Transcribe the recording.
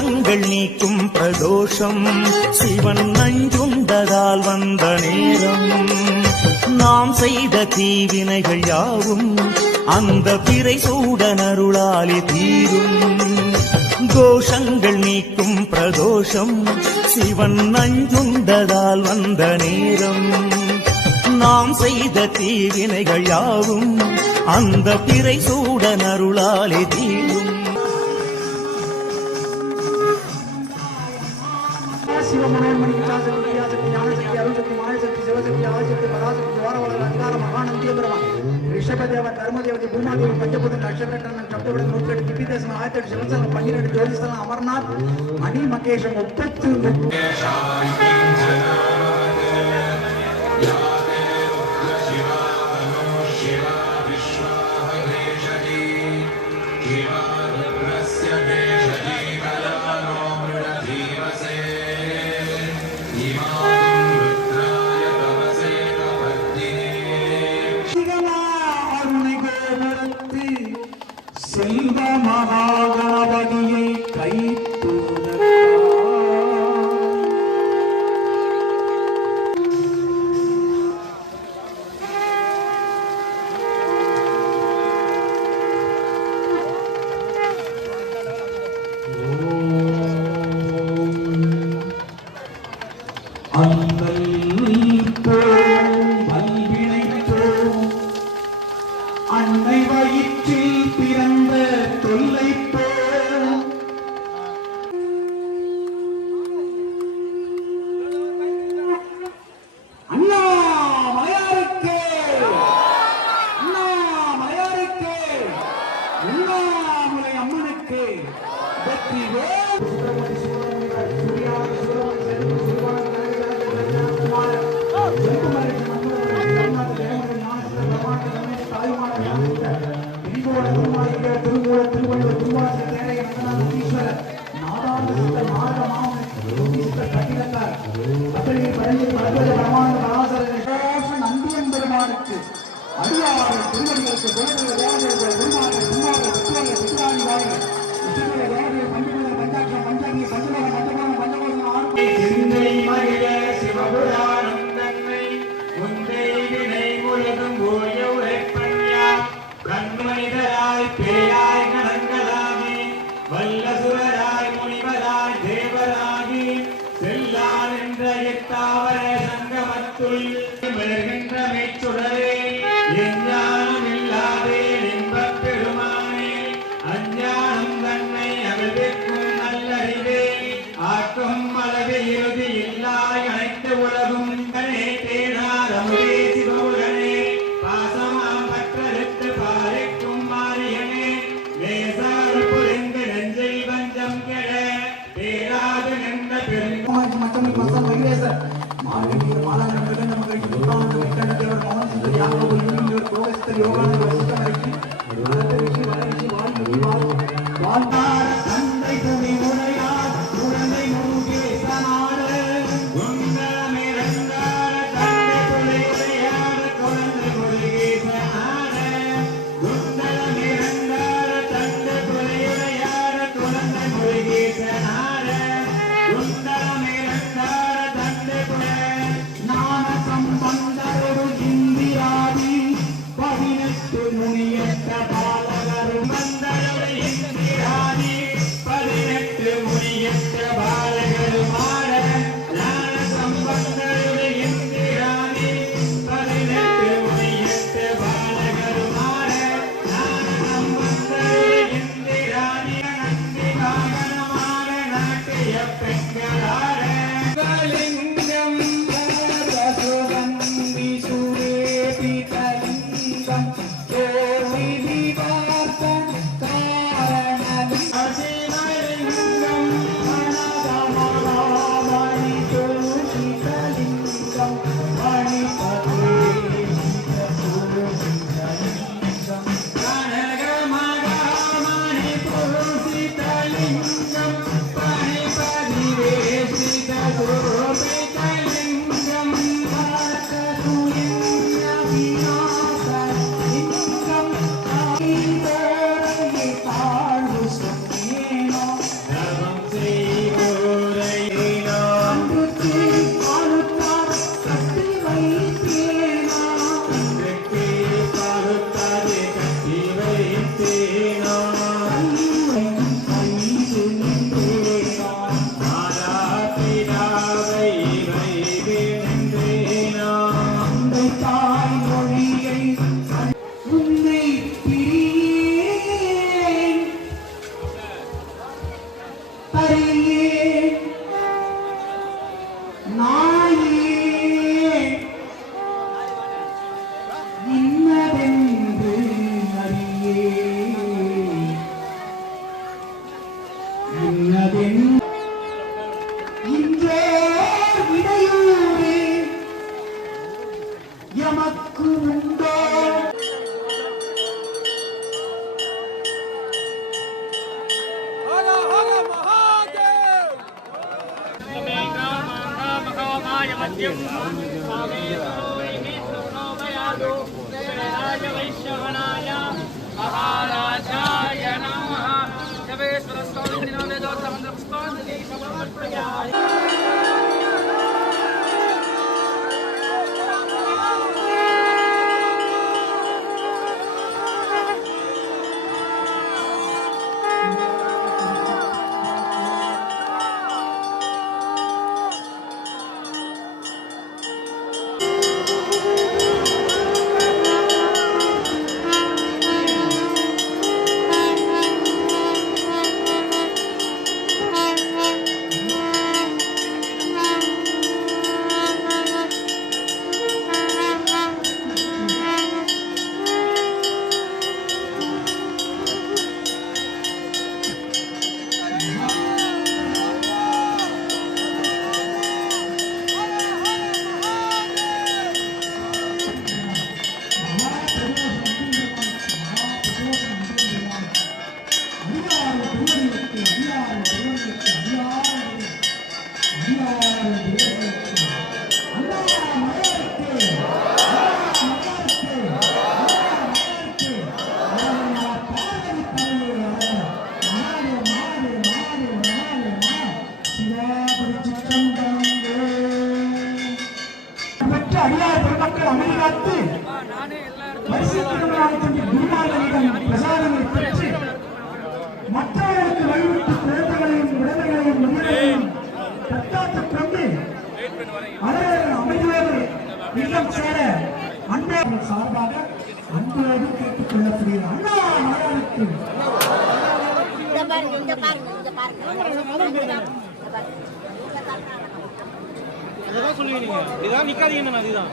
தோஷங்கள் நீக்கும் பிரதோஷம். சிவன் நஞ்சுண்டதால் வந்த நேரம். நாம் செய்த தீவினைகள் யாவும் அந்த பிறை சூடனருளாலே தீரும். கோஷங்கள் நீக்கும் பிரதோஷம் சிவன் நஞ்சுண்டதால் வந்த நேரம். நாம் செய்த தீவினைகள் யாவும் அந்த பிறை சூடனருளாலே தீரும். சிவமனோன்மணி இச்சாசக்தி கிரியாசக்தி ஞானசக்தி அருள்சக்தி மாயசக்தி சிவசக்தி ஆதிசக்தி பராசக்தி துவாரவளர் அங்கார மகாநந்திய பெருமான் ரிஷபதேவன் தர்மதேவதி பூமாதேவி பஞ்சபூதன் நட்சத்திரக்கண்ணன் சப்தபுடன் நூற்றி எட்டு ஆயிரத்தி எட்டு சிவசலம் பன்னிரெண்டு ஜோதிஸ்தலம் அமர்நாத் மணி மகேஷம் முப்பத்து Um, Thank you. மச்சமி மசம் வைரேசர் மார்கழி மாலான மிருகண்ட மகிழ்ச்சி துர்கானந்த வைக்கண்ட தேவர் மோகன் சுந்தர் யாகோ யூனிவர் கோகஸ்தர் யோகானந்த வசிஷ்ட மகிழ்ச்சி வளர்த்த ரிஷி வள ரிஷி வால்மீகி வால் வாழ்ந்தார் தந்தை புவி உடையார் குழந்தை எமக்கு உண்டோ महाराजाय नमः जवेश्वर स्वामी वेदोत्तम पुष्पांजलि समर्पयामि பரிசுத்தமிழாகக்கூடிய குருநாதனிடம் பிரசாதங்களை பெற்று மற்றவர்களுக்கு வழிவிட்டு குழந்தைகளையும் தற்காத்துக் கொண்டு அமைதியோடு இல்லம் சேர அன்பர்கள் சார்பாக அன்போடு கேட்டுக் அண்ணா இந்த அதுதான் சொல்லுவீங்க இதான் நிக்காதீங்க அதுதான்.